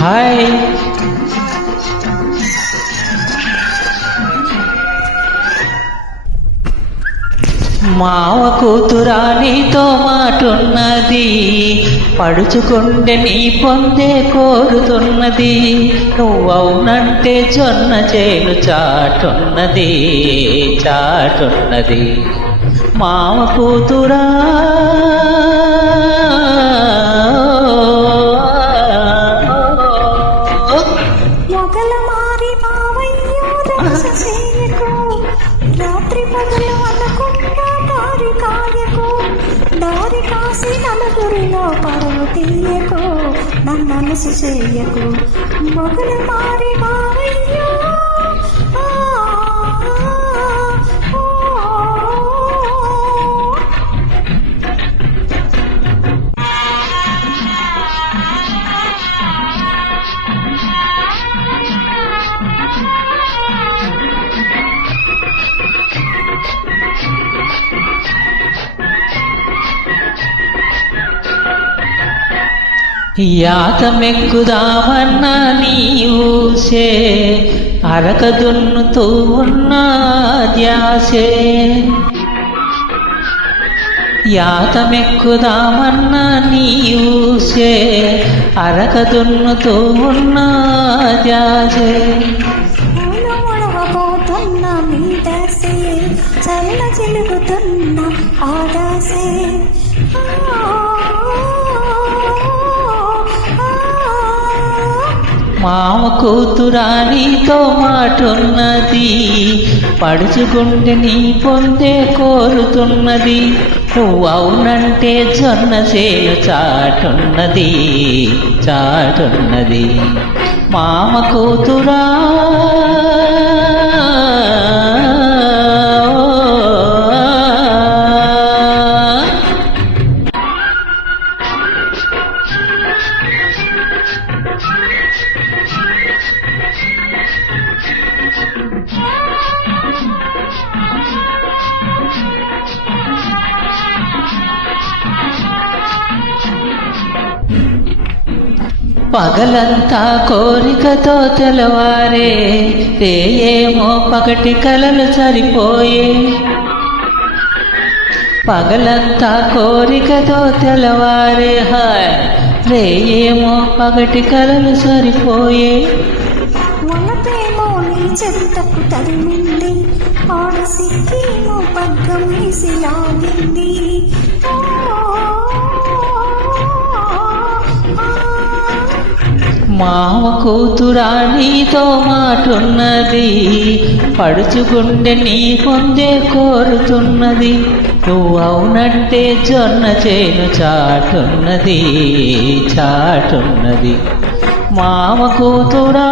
Hi మావ కూతురా నీతో మాటున్నది, పడుచుకుంటే నీ పొందే కోరుతున్నది. నువ్వవునంటే జొన్న చేను చాటున్నది చాటున్నది. మావ కూతురా మొగల మారి మావయ్యో రక్ష చేయకు, రాత్రి పగలు అనకుండా దారి కాయకు, దారి కాసి నలుగురిలో పరువు తీయకు, నన్ను అలసి చేయకు. మొగల మారి మావయ్యో యాతమెక్కుదామన్నా నీ ఊసే, అరక దున్నుతూ ఉన్న ధ్యాసే. యాతమెక్కుదామన్నా నీ ఊసే, అరక దున్నుతూ ఉన్న ధ్యాసే. పోతున్న మీదసే, చల్ల చిలుగుతున్న ఆదాసే. మామ కూతురా నీతో మాటున్నది, పడుచుకుంటే నీ పొందే కోరుతున్నది. నువ్వు అవునంటే జొన్న చేను చాటున్నది చాటున్నది. మామ కూతురా పగలంతా కోరికతో తెలవారే, రేయేమో పగటి కలలు సరిపోయే. పగలంతా కోరికతో తెలవారే, హాయ్ రేయేమో పగటి కలలు సరిపోయే. వలపేమో నీ చెంతకు తరిమింది, ఆడసిక్కేమో పగ్గం వేసిలాగింది. మామ కూతురా నీతో మాటున్నది, పడుచుకుంటే నీ పొందే కోరుతున్నది. నువ్వు అవునంటే జొన్న చేను చాటున్నది చాటున్నది. మామ కూతురా